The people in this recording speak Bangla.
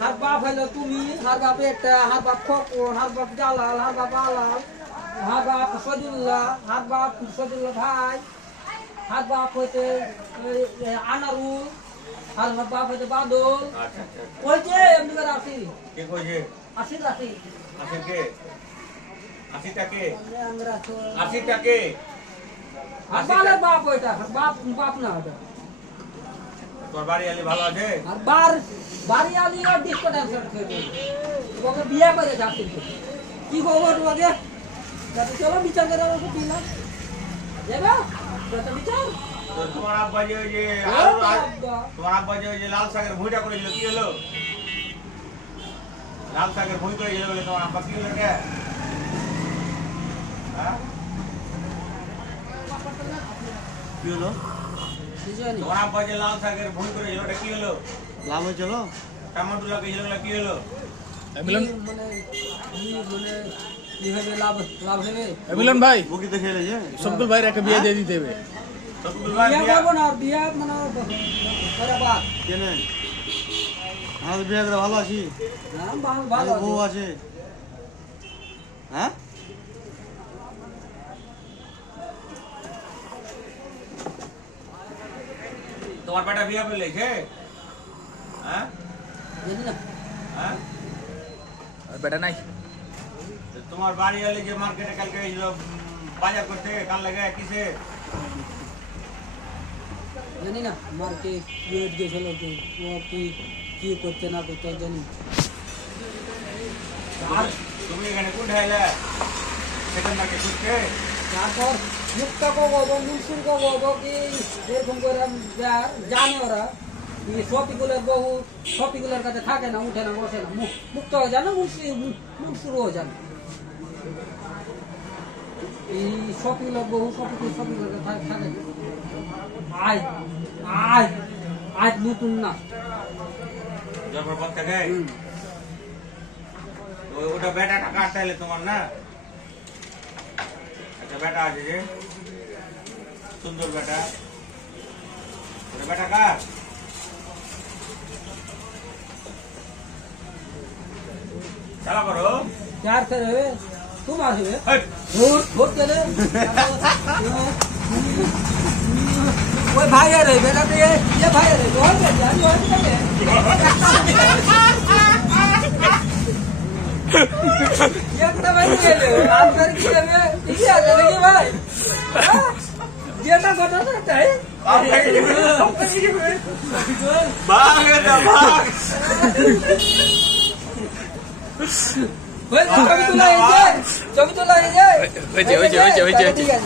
হাত বাপ হইলো তুমি, হাত বাপ একটা, হাত বাপ খোকন, হাত বাপ জালাল, হাত বাপ আলাল, হাত বাপ সদুল্লাহ, হাত বাপ সদুল্লাহ ভাই, হাত বাপ হইতে আনারুল, হাত বাপ হইতে বাদল। কইছে এমনি করে আসি কে কইছে? আসি কে? 80 টাকে বালের বাপ ওইটা, বাপ না ওটা। তোর বাড়ি আলি ভালো আছে? আর বাড়ি আলি আর ডিস্কো ডান্সার করে ওকে বিয়ে করে যাচ্ছিল। কি খবর তোমাকে? চলো বিচার করে ওকে দিলাম যাবে তো বিচার। তোমার আব্বা যে লাল শাকের ভুঁইটা করেছিল কি হলো? লাল শাকের ভুঁই করেছিল বলে তোমার আব্বা কি হলো? কে কি হলো? তোমার আব্বা যে লাল শাকের ভুঁই করেছিল ওটা কি হলো? লাভ হয়েছিল? টমেটো লাগিয়েছিল কি হলো? মিলন ভাই বুকি তো খেলে যে শব্দুল ভাইয়ের একটা বিয়ে দিয়ে দিতে হবে। শব্দুল ভাই বিয়ে করবো না, বিয়ে মানে করে বাদ কেনে আমাদের বিয়ে করে ভালো আছি। ভালো বউ আছে? হ্যাঁ তোমার বেটা বিয়ে করে লেছে? হ্যাঁ জানি না হ্যাঁ বেটা নাই। তোমার বাড়ি আলি যে মার্কেটে কালকে বাজার করতে কাল লাগে কিসে? জানি না মার্কে গেছিল কি করতে না করতে জানি। তুমি এখানে কোন ঢাইলে সেখান থেকে খুঁজছে? তারপর মুখটা কবো মুন্সুর কবো কি এরকম করে জানে ওরা শপিগুলোর বহু শপিগুলোর কাছে থাকে না, উঠে না, বসে না, মুক্ত হয়ে যায় না, মুন্সুর হয়ে যায়। এই শপিগুলোর বহু শপিগুলোর কাছে থাকে। আজ নতুন না জবরপত থেকে ওটা বেটা টাকা আটটাইলে তোমার না? একটা বেটা আছে যে সুন্দর বেটা, ওটা বেটা কার? চালা করো यार कर तुम आ रहे हट बहुत चले ओए भाई आ रहे बेटा तो ये भाई आ रहे बहुत चले यार बहुत चले ये कितना भाई ले ले आप कर के ले ठीक है चलेंगे भाई ये ना बता सकता है भाग भाग ছবি তোলা হয়ে যায়, ছবি তোলা হয়ে যায়।